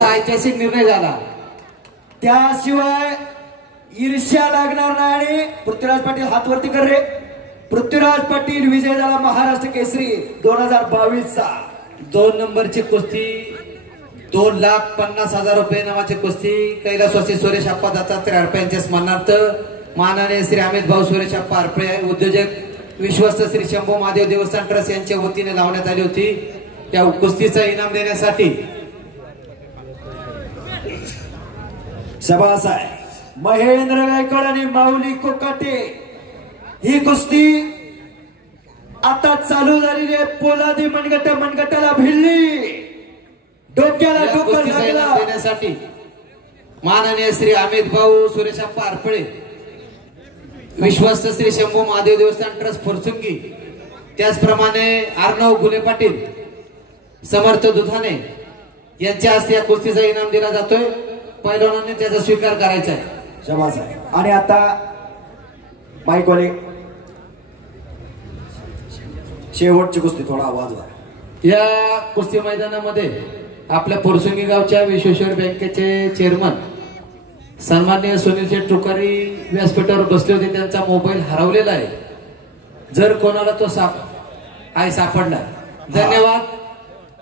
ऐतिहासिक निर्णय झाला। त्याशिवाय ईर्ष्या लागणार नाही। आणि पृथ्वीराज पाटील हात वरती कर रे। पृथ्वीराज पाटील विजय झाला महाराष्ट्र केसरी 2022 चा। 2 नंबरची कुस्ती 2,50,000 रुपये नावाची कुस्ती कैलासवासी सुरेश अप्पा दत्तात्रय हडपे यांच्या स्मरणार्थ माननीय श्री अमित भाऊ सुरेश अप्पा हडपे उद्योजक विश्वस्त श्री शंभू महादेव देवस्थान ट्रस्ट यांच्या वतीने लावण्यात आली होती। त्या कुस्तीचा इनाम देण्यासाठी शाबास आहे महेंद्र गायकवाड आणि माऊली कोकाटे। ही कुस्ती आता चालू झालेली आहे। पोलादी मनगटाला भिडली, डोक्याला डोकर लागला देण्यासाठी माननीय श्री अमित भाऊ सुरेश अप्पा हडपे विश्वस्त श्री शंभू महादेव देवस्थान ट्रस्ट फुरसुंगी, त्याचप्रमाणे अर्णव गुले पाटील समर्थ दुधाने यांच्या हस्ते या कुस्तीचा इनाम दिला जातोय। पैलवानांनी त्याचा स्वीकार करायचा आहे। शाबास आहे। आणि आता माईक वाले शेवटची कुस्ती थोडा आवाज वाढवा। या कुस्ती मैदानामध्ये आपल्या फुरसुंगी गावच्या विश्वेश्वर बँकेचे चेअरमन सन्माननीय सुनील शेठ तुकारी व्यासपीठावर बसले होते। त्यांचा मोबाईल हरवलेला आहे। जर कोणाला तो सापडला धन्यवाद।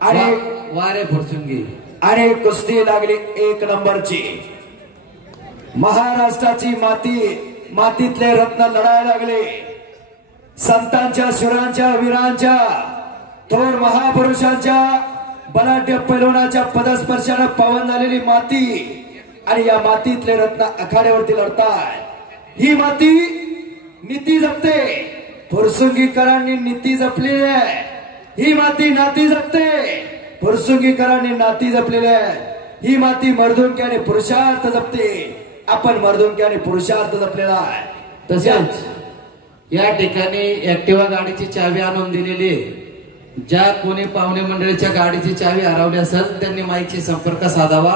आणि वारे फुरसुंगी आणि कुस्ती लागली 1 नंबरची। महाराष्ट्राची मातीतले रत्न लढायला लागले। संतांच्या शुरांच्या वीरांच्या थोर महापुरुषांच्या बलाढ्य पैलवानाच्या पदस्पर्शाने पावन झालेली माती आणि या मातीतले रत्न आखाड्यावरती लढतात। ही माती नीती जपते। फुरसुंगीकरांनी नीती जपलेली आहे। ही माती नाती जपते। फुरसुंगीकरांनी नाती जपलेली आहे। ही माती मर्दुंक्याने पुरुषार्थ जपते। आपण मर्दुंक्याने पुरुषार्थ जपलेला आहे। तसेच या ठिकाणी ऍक्टिवा गाडीची चावी आणून दिलेली आहे। ज्या कोणी पाहुणे मंडळीच्या गाडीची चावी हरवली असेल त्यांनी माईकशी संपर्क साधावा।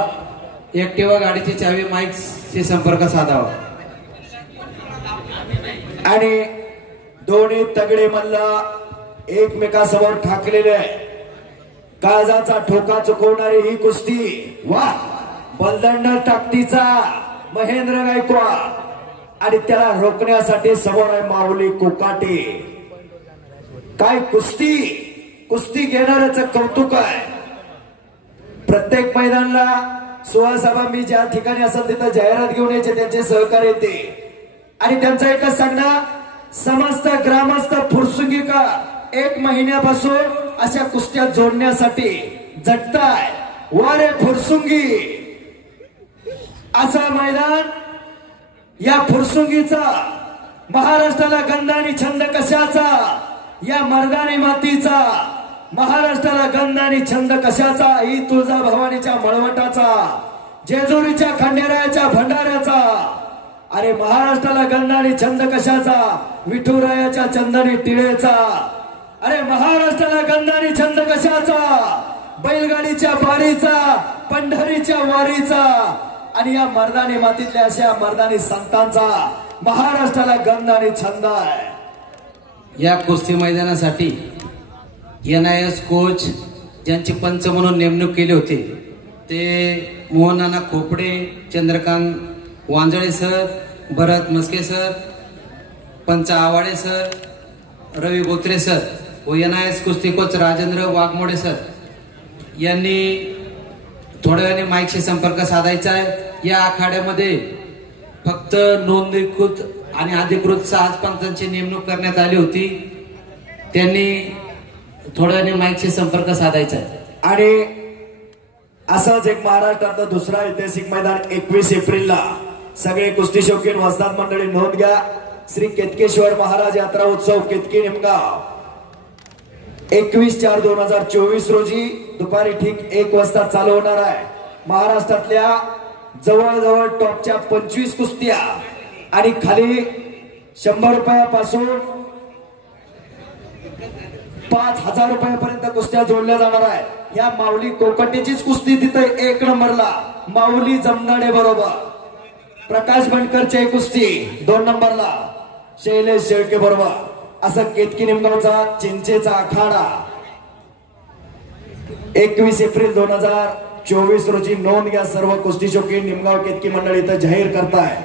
ऍक्टिवा गाडीची चावी माईकशी संपर्क साधावा। आणि दोन्ही तगडे मल्ल एकमेकासमोर ठाकलेले आहे। काळजाचा ठोका चुकवणारी ही कुस्ती वा बलदंड ताकदीचा महेंद्र गायकवाड आणि त्याला रोखण्यासाठी समोर आहे माऊली कोकाटे। काय कुस्ती घेणाऱ्याचं कौतुक आहे। प्रत्येक मैदानाला 16 सभा मी ज्या ठिकाणी असेल तिथं जाहिरात घेऊन यायचे त्यांचे सहकारी येते आणि त्यांचा एकच सांगणं समस्त ग्रामस्थ फुरसुंगीकर 1 महिन्यापासून अशा कुस्त्या जोडण्यासाठी झटताय। वारे फुरसुंगी असा मैदान या फुरसुंगीचा महाराष्ट्राला गंध आणि छंद कशाचा, या मर्दानी मातीचा महाराष्ट्राला गंध आणि छंद कशाचा, ही तुळजाभवानीच्या मळवटाचा, जेजुरीच्या खंडेरायाच्या भंडाऱ्याचा। अरे महाराष्ट्राला गंध आणि छंद कशाचा, विठुरायाच्या चंदनी टिळेचा। अरे महाराष्ट्राला गंध आणि छंद कशाचा, बैलगाडीच्या बारीचा, पंढरीच्या वारीचा आणि या मर्दानी मातीतल्या अशा मर्दानी संतांचा महाराष्ट्राला गंध आणि छंद आहे। या कुस्ती मैदानासाठी NIS कोच ज्यांची पंच म्हणून नेमणूक केली होती ते मोहननाना खोपडे, चंद्रकांत वांजळे सर, भरत मस्के सर, पंच आवाडे सर, रवी गोत्रे सर व NIS कुस्ती कोच राजेंद्र वाघमोडे सर यांनी थोड्या वेळाने माईकशी संपर्क साधायचा आहे। या आखाड्यामध्ये फक्त नोंदणीकृत आणि अधिकृत 6 पंचांची नेमणूक करण्यात आली होती। त्यांनी थोड्या वेळाने माईकशी संपर्क साधायचा आहे। आणि असंच एक महाराष्ट्रातलं दुसरा ऐतिहासिक मैदान 21 एप्रिलला सगळे कुस्ती शौकीन वस्ताद मंडळी नोंद घ्या। श्री केतकेश्वर महाराज यात्रा उत्सव केतकी निमगाव 21/4/2024 रोजी दुपारी ठीक 1 वाजता चालू होणार आहे। महाराष्ट्रातल्या जवळजवळ टॉपच्या 25 कुस्त्या आणि खाली 100 रुपयापासून 5,000 रुपयापर्यंत कुस्त्या जोडल्या जाणार आहे। या माऊली कोकटेचीच कुस्ती तिथे 1 नंबरला माऊली जमनाडे बरोबर, प्रकाश बनकरची कुस्ती 2 नंबरला शैलेश शेळके बरोबर, असं केतकी निमगावचा चिंचेचा आखाडा 21 एप्रिल 2024 2024 रोजी नोंद घ्या. सर्व कुस्ती शौकीन निमगाव केतकी मंडळ इथं जाहीर करताय.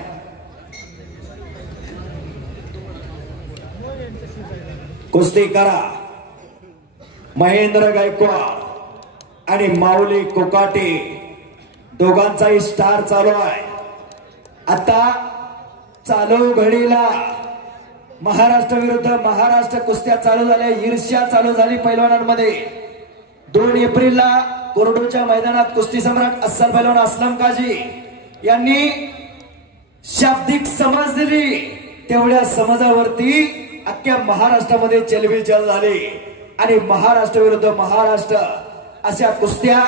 कुस्ती करा महेंद्र गायकवाड आणि माऊली कोकाटे दोघांचाही स्टार चालू आहे. आता चालू घडीला महाराष्ट्र विरुद्ध महाराष्ट्र कुस्त्या चालू झाल्या. ईर्ष्या चालू झाली पैलवानांमध्ये. 2 एप्रिलला कोरडोच्या मैदानात कुस्ती सम्राट अस्सल पैलवान असलम काजी यांनी शाब्दिक समज दिली. तेवढ्या समाजावरती अख्ख्या महाराष्ट्रामध्ये चलबिचल झाली आणि महाराष्ट्र विरुद्ध महाराष्ट्र अशा कुस्त्या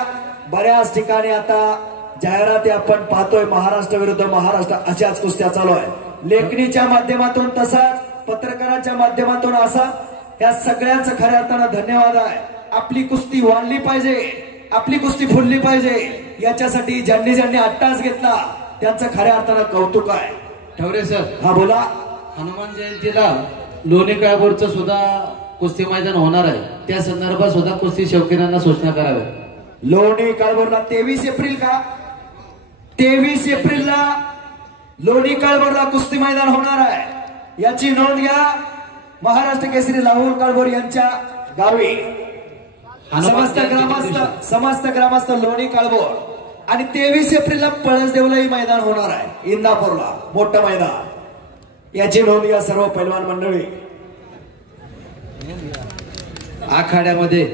बऱ्याच ठिकाणी आता जाहिराती आपण पाहतोय. महाराष्ट्र विरुद्ध महाराष्ट्र अशाच कुस्त्या चालू आहे. लेखणीच्या माध्यमातून तसाच पत्रकारांच्या माध्यमातून असा या सगळ्यांचं खऱ्या अर्थानं धन्यवाद आहे. आपली कुस्ती वाढली पाहिजे, आपली कुस्ती फुलली पाहिजे. याच्यासाठी ज्यांनी ज्यांनी अट्टास घेतला त्यांचं खऱ्या अर्थानं कौतुक आहे. ठवरे सर, हा बोला. हनुमान जयंतीला लोणी काळभोरचं सुद्धा कुस्ती मैदान होणार आहे. त्या संदर्भात सुद्धा कुस्ती शौकीनांना सूचना कराव्या. लोणी काळभोरला 23 एप्रिल का 23 एप्रिलला लोणी काळभोरला कुस्ती मैदान होणार आहे. याची नोंद घ्या. महाराष्ट्र केसरी राहुल काळभोर यांच्या गावी समस्त ग्रामस्थ लोणी काळभोर. आणि 23 एप्रिलला पळसदेवलाही मैदान होणार आहे. इंदापूरला मोठं मैदान. याची नोंद घ्या सर्व पैलवान मंडळी. आखाड्यामध्ये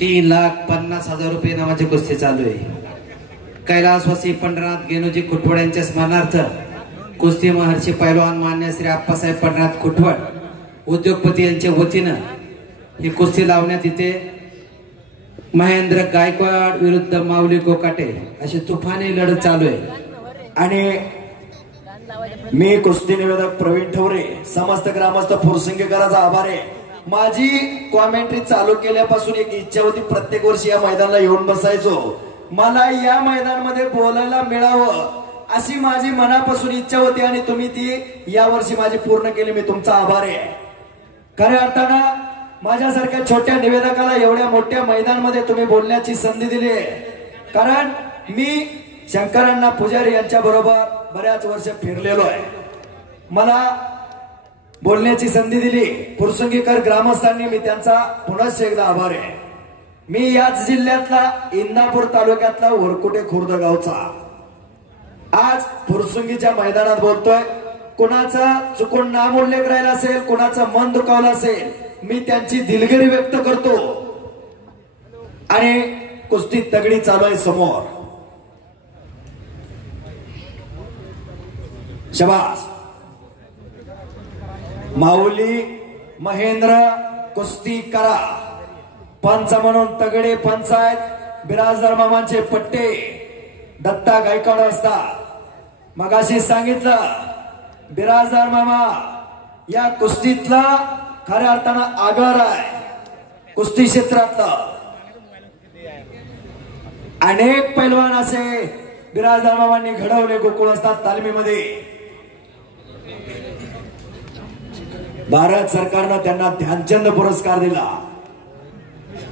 3,50,000 रुपये नावाची कुस्ती चालू आहे. कैलासवासी पंढरनाथ गेनोजी खुटवड यांच्या स्मरणार्थ कुस्ती महर्षी पैलवान मान्य श्री आप्पासाहेब पंढरनाथ खुटवड उद्योगपती यांच्या वतीनं ही कुस्ती लावण्यात येते. महेंद्र गायकवाड विरुद्ध माऊली कोकाटे अशी तुफानी लढत चालू आहे. आणि मी कुस्ती निवेदक प्रवीण ठवरे समस्त ग्रामस्थ फुरसिंगेकरांचा आभार आहे. माझी कॉमेंट्री चालू केल्यापासून एक इच्छा होती, प्रत्येक वर्षी या मैदानाला येऊन बसायचो. मला या मैदानामध्ये बोलायला मिळावं अशी माझी मनापासून इच्छा होती आणि तुम्ही ती या वर्षी माझी पूर्ण केली. मी तुमचा आभार आहे. खऱ्या अर्थानं माझ्यासारख्या छोट्या निवेदकाला एवढ्या मोठ्या मैदानामध्ये तुम्ही बोलण्याची संधी दिली आहे. कारण मी शंकरांना पुजारी यांच्या बरोबर बऱ्याच वर्ष फिरलेलो आहे. मला बोलण्याची संधी दिली फुरसंगीकर ग्रामस्थांनी. मी त्यांचा पुन्हा एकदा आभार आहे. मी याच जिल्ह्यातला इंदापूर तालुक्यातला वरकुटे खुर्द गावचा आज फुरसुंगीच्या मैदानात बोलतोय. कुणाचा चुकून नाम उल्लेख राहिला असेल, कुणाचं मन दुखावलं असेल, मी त्यांची दिलगिरी व्यक्त करतो. आणि कुस्ती तगडी चालू आहे समोर. शबास. माऊली महेंद्र कुस्ती करा. पंच म्हणून तगडे पंच आहेत. बिराजदार मामांचे पट्टे दत्ता गायकवाड असतात. मगाशी सांगितलं बिराजदार मामा या कुस्तीतला खऱ्या अर्थानं आगार आहे. कुस्ती क्षेत्रातला अनेक पैलवान असे बिराजदार मामांनी घडवले गोकुळ असतात तालमीमध्ये. भारत सरकारनं त्यांना ध्यानचंद पुरस्कार दिला.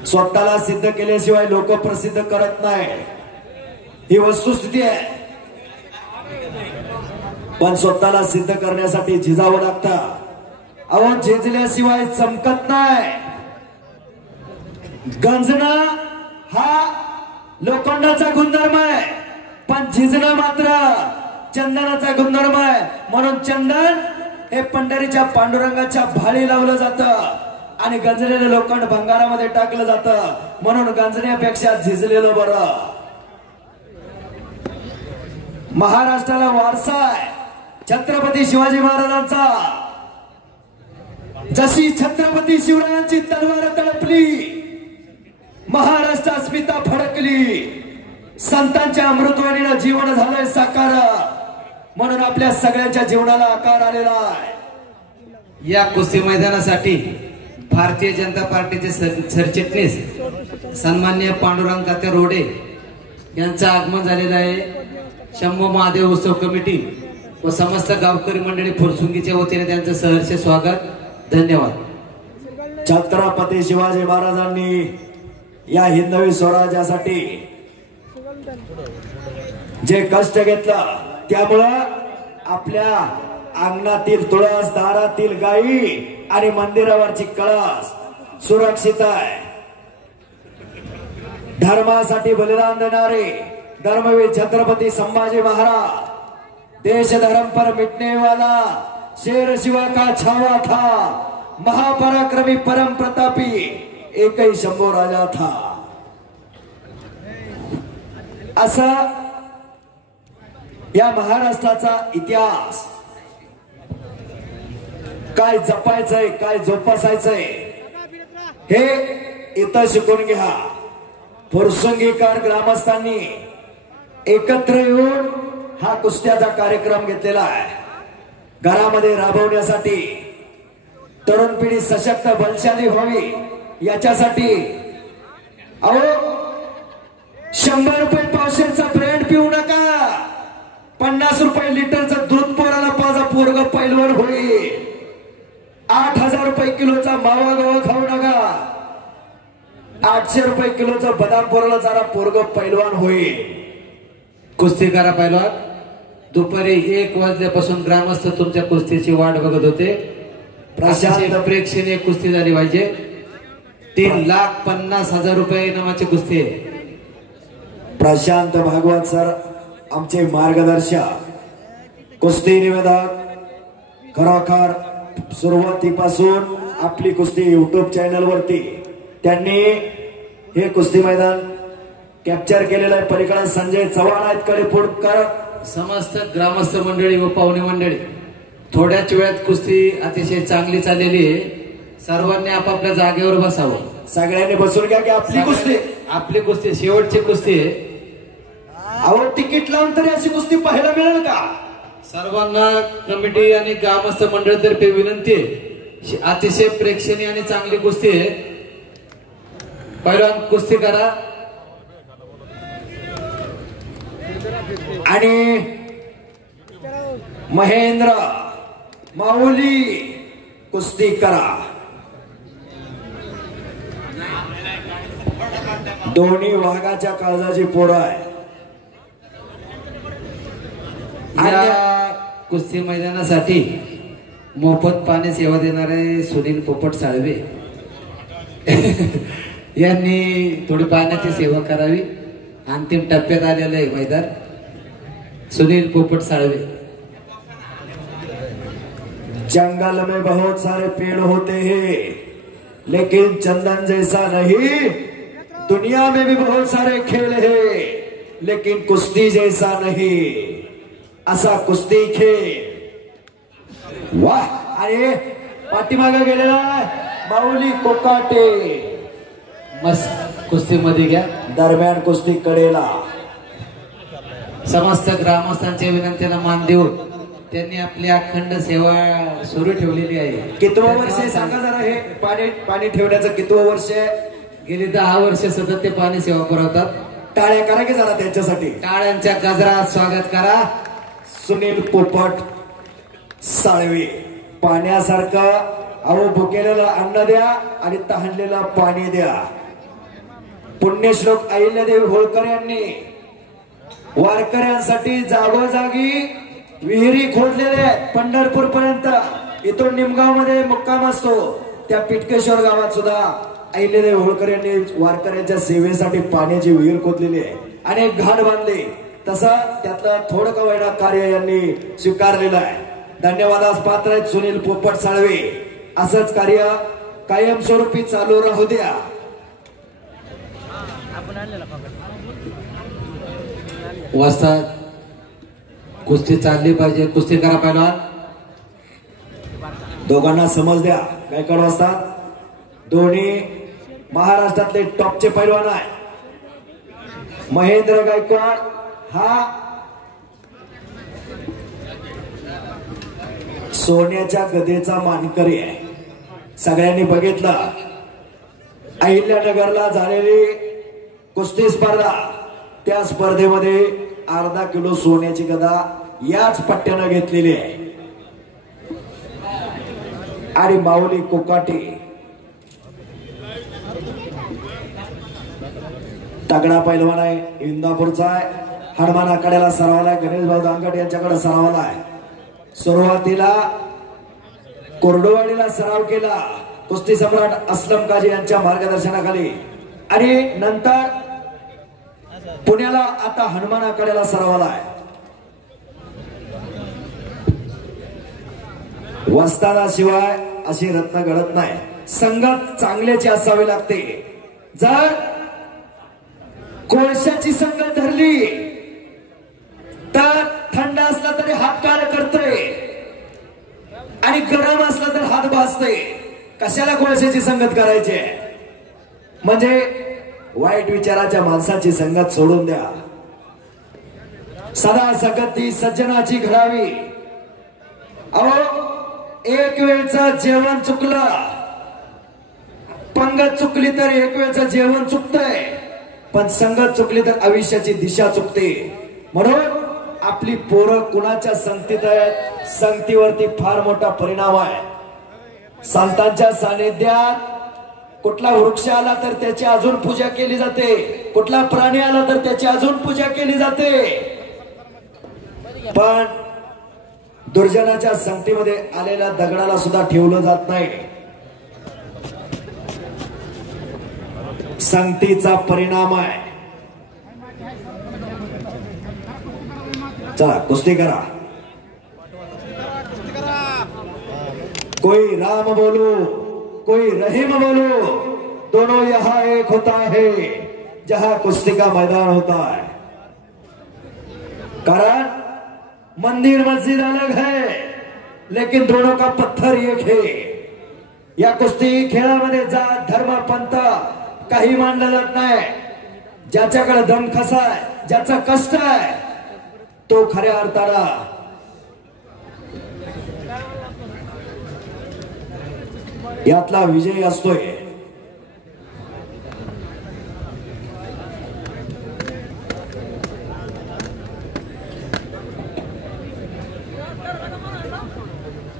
स्वतःला सिद्ध केल्याशिवाय लोक प्रसिद्ध करत नाही, ही वस्तुस्थिती आहे. पण स्वतःला सिद्ध करण्यासाठी झिजावं लागतं. अहो झिजल्याशिवाय चमकत नाही. गंजणं हा लोखंडाचा गुणधर्म आहे, पण झिजणं मात्र चंदनाचा गुणधर्म आहे. म्हणून चंदन हे पंढरीच्या पांडुरंगाच्या भाळी लावलं जातं आणि गंजलेलं लोखंड भंगारामध्ये टाकलं जातं. म्हणून गंजण्यापेक्षा झिजलेलं बरं. महाराष्ट्राला वारसा आहे छत्रपती शिवाजी महाराजांचा. जशी छत्रपती शिवरायांची तलवार तळपली, महाराष्ट्र अस्मिता फडकली. संतांच्या अमृतवाणीनं जीवन झालंय साकार. म्हणून आपल्या सगळ्यांच्या जीवनाला आकार आलेला आहे. या कुस्ती मैदानासाठी भारतीय जनता पार्टीचे सरचिटणीस सन्माननीय पांडुरंग तात्या रोडे यांचं आगमन झालेलं आहे. शंभू महादेव उत्सव कमिटी व समस्त गावकरी मंडळी फुरसुंगीच्या वतीने त्यांचं सहर्ष स्वागत. धन्यवाद. छत्रपती शिवाजी महाराजांनी या हिंदवी स्वराज्यासाठी जे कष्ट घेतलं त्यामुळं आपल्या अंगणातील तुळस, दारातील गायी आणि मंदिरावरची कळस सुरक्षित आहे. धर्मासाठी बलिदान देणारे धर्मवीर छत्रपती संभाजी महाराज, देश धर्म पर मिटने वाला शेर शिवा का छावा था, महापराक्रमी परम प्रतापी एक ही शंभू राजा था. असा या महाराष्ट्राचा इतिहास काय जपायचंय, काय जोपासायचंय हे इथं शिकून घ्या. फुरसुंगीकर ग्रामस्थांनी एकत्र येऊन हा कुस्त्याचा कार्यक्रम घेतलेला आहे. घरामध्ये राबवण्यासाठी, तरुण पिढी सशक्त बलशाली व्हावी याच्यासाठी. अहो 100 रुपये पावशेरचा ब्रेड पिऊ नका, 50 रुपये लिटरचं दूध पोराला पाजा, पोरग पैलवान होईल. 8000 रुपये किलोचा मावा गवा खाऊ नका, 800 रुपये किलोचा बदाम पोराला जरा पोरग पैलवान होईल. कुस्ती करा पहिलवान. दुपारी 1 वाजल्यापासून ग्रामस्थ तुमच्या कुस्तीची वाट बघत होते. प्रशांत प्रेक्षणीय कुस्ती झाली पाहिजे. 3,50,000 रुपये इनामाची कुस्ती आहे. प्रशांत भागवत सर आमचे मार्गदर्शक, कुस्ती निवेदक, खरोखर सुरुवातीपासून आपली कुस्ती युट्यूब चॅनल वरती त्यांनी हे कुस्ती मैदान कॅप्चर केलेलं आहे. पलीकडे संजय चव्हाण आहेत, कडेपुडकर, समस्त ग्रामस्थ मंडळी व पाहुणे मंडळी. थोड्याच वेळात कुस्ती अतिशय चांगली चाललेली आहे. सर्वांनी आपापल्या जागेवर बसावं. सगळ्यांनी बसून घ्या की आपली कुस्ती शेवटची कुस्ती आहे. अहो तिकीट लावून तरी अशी कुस्ती पाहायला मिळेल का? सर्वांना कमिटी आणि ग्रामस्थ मंडळातर्फे विनंती आहे. अतिशय प्रेक्षणीय आणि चांगली कुस्ती आहे. पहिलवान कुस्ती करा आणि महेंद्र माऊली कुस्ती करा. दोन्ही वाघाच्या काळजाची पोरं आहे. या कुस्ती मैदानासाठी मोफत पाणी सेवा देणारे सुनील पोपट साळवे यांनी थोडी पाण्याची सेवा करावी. अंतिम टप्प्यात आलेलं आहे मैदान. सुनील पोपट साळवे. जंगल में बहुत सारे पेड़ होते हैं लेकिन चंदन जैसा नहीं. दुनिया में भी बहुत सारे खेल है लेकिन कुस्ती जैसा नहीं. असा कुस्ती खेळ. वाह. अरे पाठीमागे गेलेला माऊली कोकाटे मस्त कुस्तीमध्ये घ्या. दरम्यान कुस्ती कडेला. समस्त ग्रामस्थांच्या विनंतीला मान देऊन त्यांनी आपली अखंड सेवा सुरू ठेवलेली आहे. कितवं वर्ष आहे सांगा जरा. हे पाणी ठेवण्याचं कितवं वर्ष आहे? गेली 10 वर्ष सतत ते पाणी सेवा पुरवतात. टाळ्या करा की जरा त्यांच्यासाठी. टाळ्यांच्या गजरात स्वागत करा. सुनील पोपट साळवे. पाण्यासारखं अहो भुकेलेलं अन्न द्या आणि तहानलेलं पाणी द्या. पुण्यश्लोक अहिल्यादेवी होळकर यांनी वारकऱ्यांसाठी जागोजागी विहिरी खोदलेल्या आहेत. पंढरपूर पर्यंत इथून निमगाव मध्ये मुक्काम असतो. त्या पिटकेश्वर गावात सुद्धा अहिल्यादेवी होळकर यांनी वारकऱ्यांच्या सेवेसाठी पाण्याची विहीर खोदलेली आहे. अनेक घाट बांधले. तसं त्यातलं थोडं का वैना कार्य यांनी स्वीकारलेलं आहे. धन्यवादास पात्र आहेत सुनील पोपट साळवे. असंच कार्य कायमस्वरूपी चालू राहू द्या. वाजता कुस्ती चालली पाहिजे. कुस्ती करा पहिलवान. दोघांना समज द्या. गायकवाड वाजतात. दोन्ही महाराष्ट्रातले टॉपचे पैलवान आहे. महेंद्र गायकवाड हा सोन्याच्या गदेचा मानकरी आहे. सगळ्यांनी बघितलं अहिल्यानगरला झालेली कुस्ती स्पर्धा. त्या स्पर्धेमध्ये अर्धा किलो सोन्याची गदा याच पट्ट्यानं घेतलेली आहे. आणि माऊली कोकाटे तगडा पैलवान आहे, इंदापूरचा आहे, हनुमान आखाड्याला सरावला आहे, गणेश भाऊ दांगट यांच्याकडे सरावला आहे. सुरुवातीला कोरडवाडीला सराव केला कुस्ती सम्राट असलम काजी यांच्या मार्गदर्शनाखाली आणि नंतर पुण्याला आता हनुमान आखाड्याला सरावला आहे. वस्तादाशिवाय अशी रत्न घडत नाही. संगत चांगल्याची असावी लागते. जर कोळशाची संगत धरली तर थंड असला तरी हात काळ करतोय आणि गरम असला तर हात भाजतोय. कशाला कोळशाची संगत करायची? म्हणजे वाईट विचाराच्या माणसाची संगत सोडून द्या. सदा सकती सज्जनाची घडावी. अहो एक वेळचं जेवण चुकलं, पंगत चुकली तर एक वेळचं जेवण चुकतंय, पण संगत चुकली तर आयुष्याची दिशा चुकते. म्हणून आपली पोरं कुणाच्या संगतीत आहेत, संगतीवरती फार मोठा परिणाम आहे. संतांच्या सानिध्यात कुठला वृक्ष आला तर त्याची अजून पूजा केली जाते, कुठला प्राणी आला तर त्याची अजून पूजा केली जाते. पण दुर्जनाच्या संगतीमध्ये आलेल्या दगडाला सुद्धा ठेवलं जात नाही. संगतीचा परिणाम आहे. चला कुस्ती करा. कोई राम बोलो कोई रहीम बोलो, दोनों यहां एक होता है जहां कुश्ती का मैदान होता है. कारण मंदिर मस्जिद अलग है लेकिन दोनों का पत्थर एक है. या कुस्ती खेळामध्ये जात धर्म पंथ काही मानलं जात नाही. ज्याच्याकडे दम कसा आहे, ज्याचा कष्ट आहे, तो खऱ्या अर्थाला यातला विजय असतोय.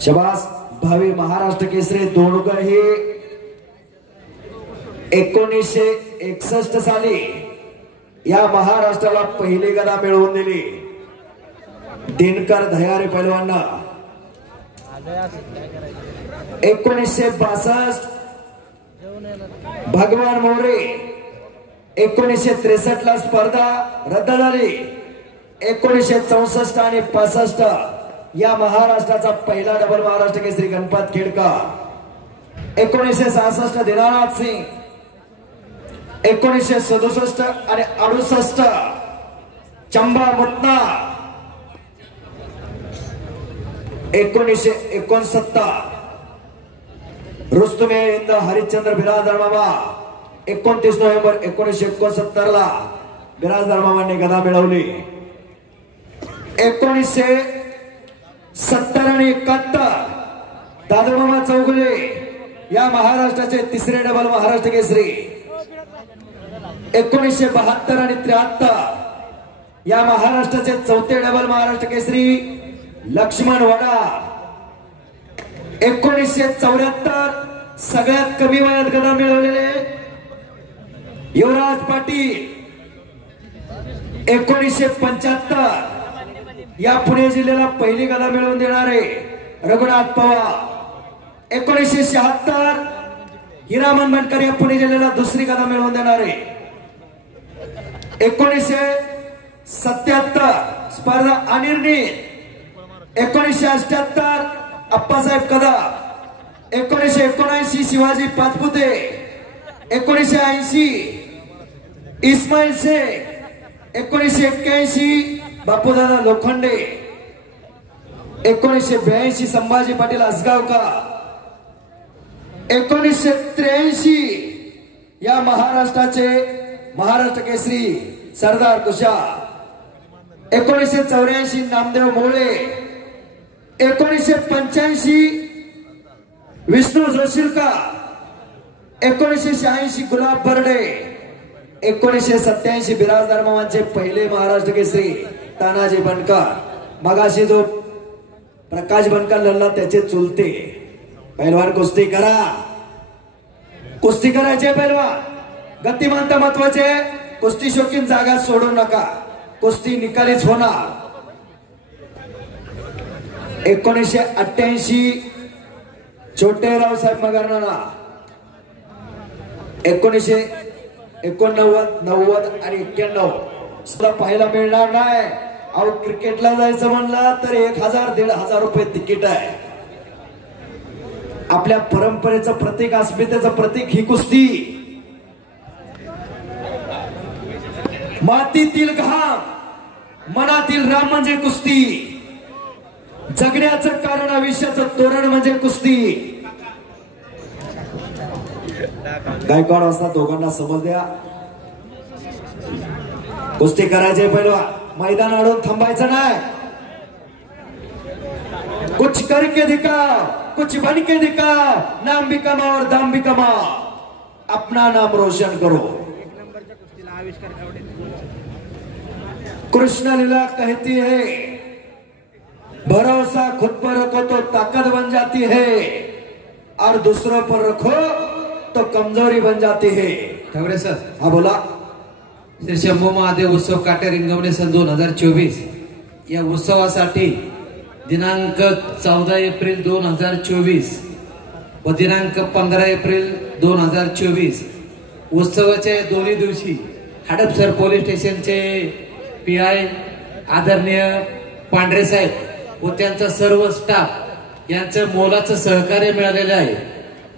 शबास. भावी महाराष्ट्र केसरी दोणकर हे 1961 साली या महाराष्ट्राला पहिली गदा मिळवून दिली. दिनकर दह्यारे पैलवांना 1962 भगवान मोरे 1963 ला स्पर्धा रद्द झाली. 1964 आणि 65 या महाराष्ट्राचा पहिला डबल महाराष्ट्र केसरी गणपत खेडकर. 1966 दिनानाथ सिंग, 1967 आणि 68 चंबा मुतना, 1969 रुस्तुमे इंद हरिश्चंद्र बिराजदार मामा. 29 नोव्हेंबर 1969 ला बिराजदार मामांनी गदा मिळवली. 1970 आणि 71 दादूमामा चौगुले या महाराष्ट्राचे तिसरे डबल महाराष्ट्र केसरी. 1972 आणि 73 या महाराष्ट्राचे चौथे डबल महाराष्ट्र केसरी लक्ष्मण वडा. 1974 सगळ्यात कमी वयात गदा मिळवलेले युवराज पाटील. 1975 या पुणे जिल्ह्याला पहिली गदा मिळवून देणारे रघुनाथ पवार. 1976 हिरामन बनकर या पुणे जिल्ह्याला दुसरी गदा मिळवून देणारे. 1977 स्पर्धा अनिर्णित. 1978 अप्पासाहेब कदम. 1979 शिवाजी पाचपुते. 1980 इस्माईल शेख. 1981 बापूदादा लोखंडे. 1982 संभाजी पाटील असगावकर. 1983 या महाराष्ट्राचे महाराष्ट्र केसरी सरदार कुशाल. 1984 नामदेव मोळे. 1985 विष्णू जोशीलकर. 1986 गुलाब बर्डे. 1987 बिराजदार मामांचे पहिले महाराष्ट्र केसरी तानाजी बनकर. मगाशी जो प्रकाश बनकर लढला त्याचे चुलते. पैलवान कुस्ती करा. कुस्ती करायचे पैलवान. गतिमानता महत्वाचे. कुस्ती शौकीन जागा सोडू नका, कुस्ती निकालीच होणार. 1988 छोटे रावसाहेब मगरनाना, 1989, 90 आणि 91 सुद्धा पाहायला मिळणार नाही. अहो क्रिकेटला जायचं म्हणलं तर 1000-1500 रुपये तिकीट आहे. आपल्या परंपरेचं प्रतीक, अस्मितेचं प्रतीक ही कुस्ती. मातीतील घाम, मनातील राम म्हणजे कुस्ती. जगण्याचं कारण, आयुष्याचं तोरण म्हणजे कुस्ती. गायकवाड असतात, दोघांना समज द्या. कुस्ती करायचे पहिलवान, मैदान अडवून थांबायचं नाही. कुछ करके दिखाओ, कुछ बन के दिखाओ, नाम भी कमाओ और दाम भी कमाओ, अपना नाम रोशन करो. कृष्ण लीला कहती है, भरोसा खुद पर रखो तो ताकत बन जाती है, और दूसरों पर रखो तो कमजोरी बन जाती है. ठाकरे सर, हा बोला. श्री शंभू महादेव उत्सव काटे रिंगवणे सन 2024 या उत्सवासाठी दिनांक 14 एप्रिल 2024 व दिनांक 15 एप्रिल 2024 उत्सवाच्या दोन्ही दिवशी हडपसर पोलीस स्टेशनचे PI आदरणीय पांढरे साहेब व त्यांचा सर्व स्टाफ यांचं मोलाचं सहकार्य मिळालेलं आहे.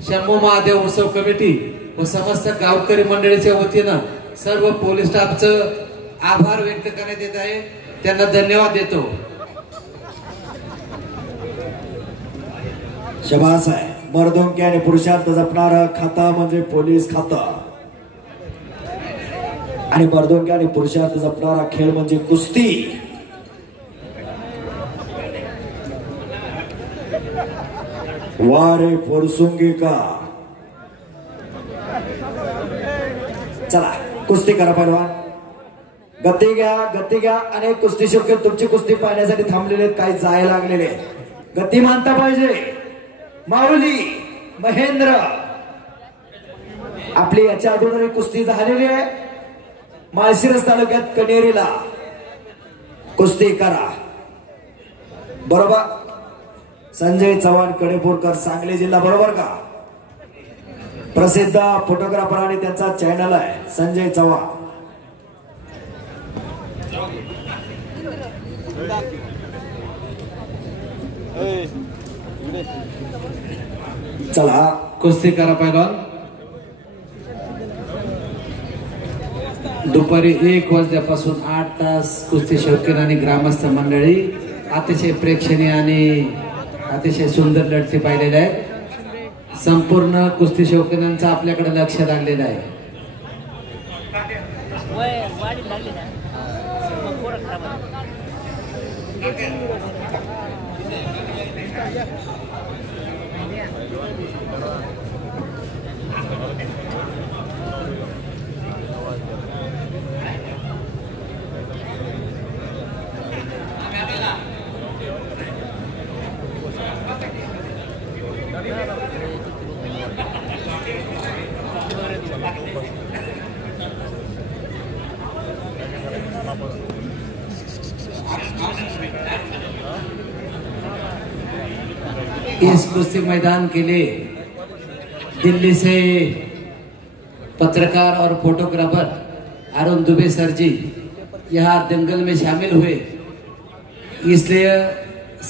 शंभू महादेव उत्सव कमिटी व समस्त गावकरी मंडळीच्या वतीनं सर्व पोलीस स्टाफचं आभार व्यक्त करण्यात येत आहे. त्यांना धन्यवाद देतो. शबास आहे. मर्दोंकी आणि पुरुषार्थ जपणारं खातं म्हणजे पोलीस खातं, आणि मर्दोंकी आणि पुरुषार्थ जपणारा खेळ म्हणजे कुस्ती. वारे फुरसुंगी का. चला कुस्ती करा पहिलवान. गती घ्या, गती घ्या. अनेक कुस्ती शौकीन तुमची कुस्ती पाहण्यासाठी थांबलेले आहेत, काही जायला लागलेले. गती मानता पाहिजे. माऊली, महेंद्र, आपली याच्या अगोदर कुस्ती झालेली आहे. माळशिरस तालुक्यात कनेरीला कुस्ती करा. बरोबर. संजय चव्हाण कडेपूरकर, सांगली जिल्हा. बरोबर का? प्रसिद्ध फोटोग्राफर आणि त्यांचा चॅनल आहे संजय चव्हाण. चला कुस्ती करा पहिलवान. दुपारी 1 वाजल्यापासून 8 तास कुस्ती शौकीन आणि ग्रामस्थ मंडळी अतिशय प्रेक्षणीय आणि अतिशय सुंदर लढती पाहिलेल्या आहेत. संपूर्ण कुस्ती शौकीनांचं आपल्याकडे लक्ष लागलेलं आहे. इस कुश्ती मैदान के लिए दिल्ली से पत्रकार और फोटोग्राफर अरुण दुबे सर जी यहाँ दंगल में शामिल हुए, इसलिए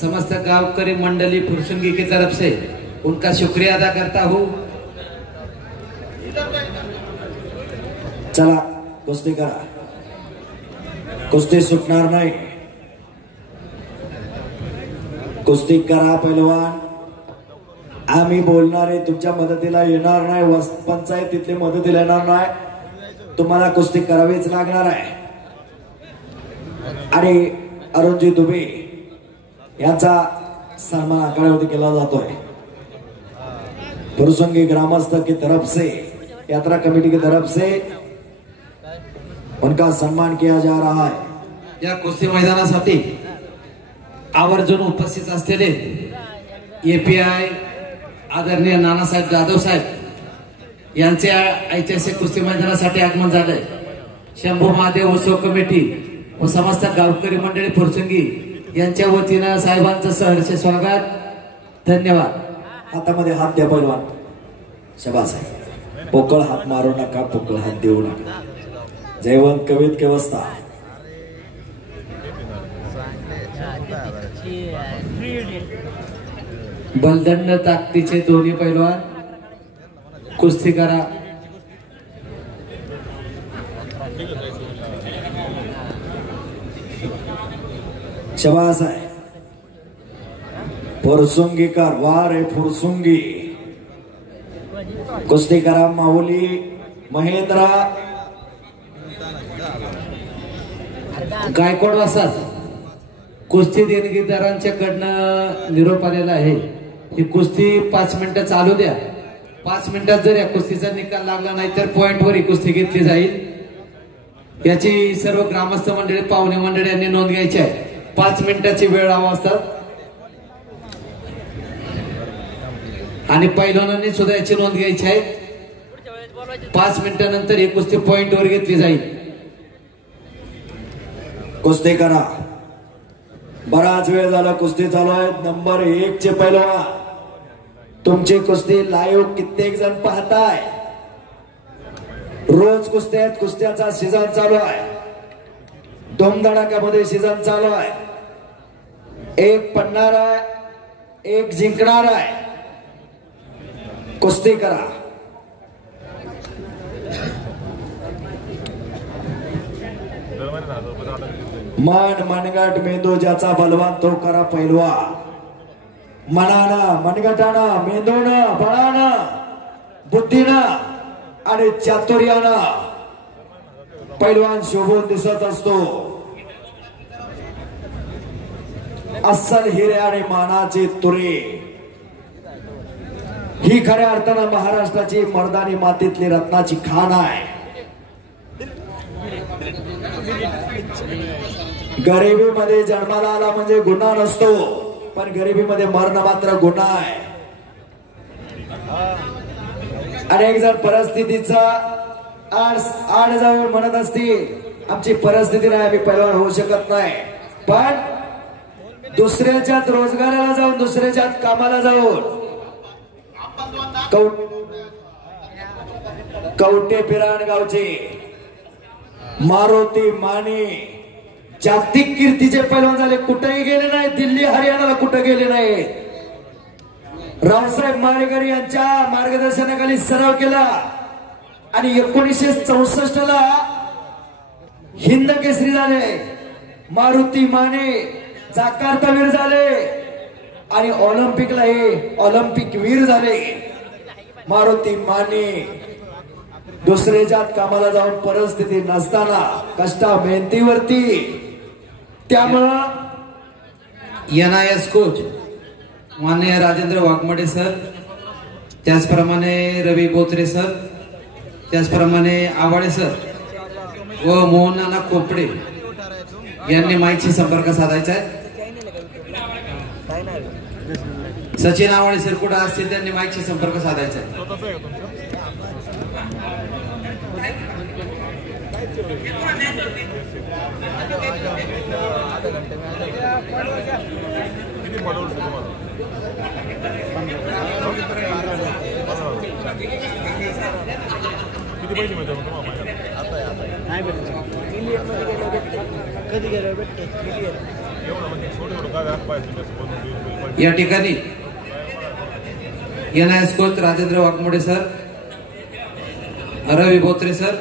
समस्त गांवकरी मंडली फुरसुंगी की तरफ से उनका शुक्रिया अदा करता हूँ. चला कुस्ती करा. कुस्ती सुटणार नाही. कुस्ती करा पहिलवान. आम्ही बोलणारे तुमच्या मदतीला येणार नाही, पंचायतीतले मदतीला येणार नाही. तुम्हाला कुस्ती करावीच लागणार आहे. आणि अरुणजी दुबे यांचा सन्मान आखाड्यावरती केला जातोय. फुरसुंगी ग्रामस्थ की तरफ से, यात्रा कमेटी की तरफ से उनका सम्मान किया जा रहा है. या कुस्ती मैदानासाठी आवर्जून उपस्थित असलेले API आदरणीय नानासाहेब जाधव साहेब यांचे ऐतिहासिक कुस्ती मैदानासाठी आगमन झालंय. शंभू महादेव उत्सव कमिटी व समस्त गावकरी मंडळी फुरसुंगी यांच्या वतीनं साहेबांचं सहर्ष स्वागत. धन्यवाद. हातामध्ये हात द्या पैलवान. शबास आहे. पोकळ हात मारू नका, पोकळ हात देऊ नका. जयवंत कवीत केवस्था. बलदंड ताकदीचे दोन्ही पैलवान कुस्ती करा. शबास आहे. फुरसुंगीकर वार आहे. फुरसुंगी कुस्ती करा. माऊली महेंद्र गायकवाड वासास कुस्ती देणगीदारांच्याकडनं निरोप आलेला आहे. ही कुस्ती 5 मिनिटं चालू द्या. 5 मिनिटात जर या कुस्तीचा निकाल लागला नाही तर पॉइंटवर ही कुस्ती घेतली जाईल. याची सर्व ग्रामस्थ मंडळी पाहुणे मंडळी यांनी नोंद घ्यायची आहे. 5 मिनिटाची वेळ हवा असतात आणि पैलवानांनी सुद्धा याची नोंद घ्यायची आहे. 5 मिनिटानंतर ही कुस्ती पॉइंटवर घेतली जाईल. कुस्ती करा. बराच वेळ झाला कुस्ती चालू आहे. नंबर 1 चे पैलवान तुमची कुस्ती लाईव्ह कित्येक जण पाहताय. रोज कुस्त्या आहेत. कुस्त्याचा सीझन चालू आहे. धुमधडाक्यामध्ये सीझन चालू आहे. एक पडणार आहे, एक जिंकणार आहे. कुस्ती करा. मन मनगट मेंदू ज्याचा बलवान तो करा पैलवान. मनानं मनगटानं मेंदूनं बळानं बुद्धीनं आणि चातुर्यानं पैलवान शोभून दिसत असतो. अस्सल हिरे आणि मानाची तुरे ही खऱ्या अर्थानं महाराष्ट्राची मर्दानी मातीतली रत्नाची खाण आहे. गरिबीमध्ये जन्माला आला म्हणजे गुन्हा नसतो, पण गरिबीमध्ये मरण मात्र गुन्हा आहे. अनेक जण परिस्थितीचा आड जाऊन म्हणत असतील आमची परिस्थिती नाही, आम्ही पैलवान होऊ शकत नाही. पण दुसऱ्याच्यात रोजगाराला जाऊन, दुसऱ्याच्यात कामाला जाऊन कवटे पिराण गावचे मारुती माने जागतिक कीर्तीचे पैलवान झाले. कुठेही गेले नाही. दिल्ली हरियाणाला कुठे गेले नाही. रावसाहेब मारेकर यांच्या मार्गदर्शनाखाली सराव केला आणि 1964 ला हिंद केसरी झाले. मारुती माने जाकार्ता वीर झाले आणि ऑलिम्पिकला हे ऑलिम्पिक वीर झाले. मारुती माने दुसऱ्याच्यात कामाला जाऊन परिस्थिती नसताना कष्टा मेहनतीवरती. त्यामुळं NIS कोच माननीय राजेंद्र वाघमोडे सर, त्याचप्रमाणे रवी बोत्रे सर, त्याचप्रमाणे आवाडे सर व मोहननाना खोपडे यांनी माईकशी संपर्क साधायचा आहे. सचिन आवाडे सर कुठे असतील त्यांनी माईकशी संपर्क साधायचा आहे. या ठिकाणी NIS coach Rajendra Waghmode sir, Ravi Botre sir,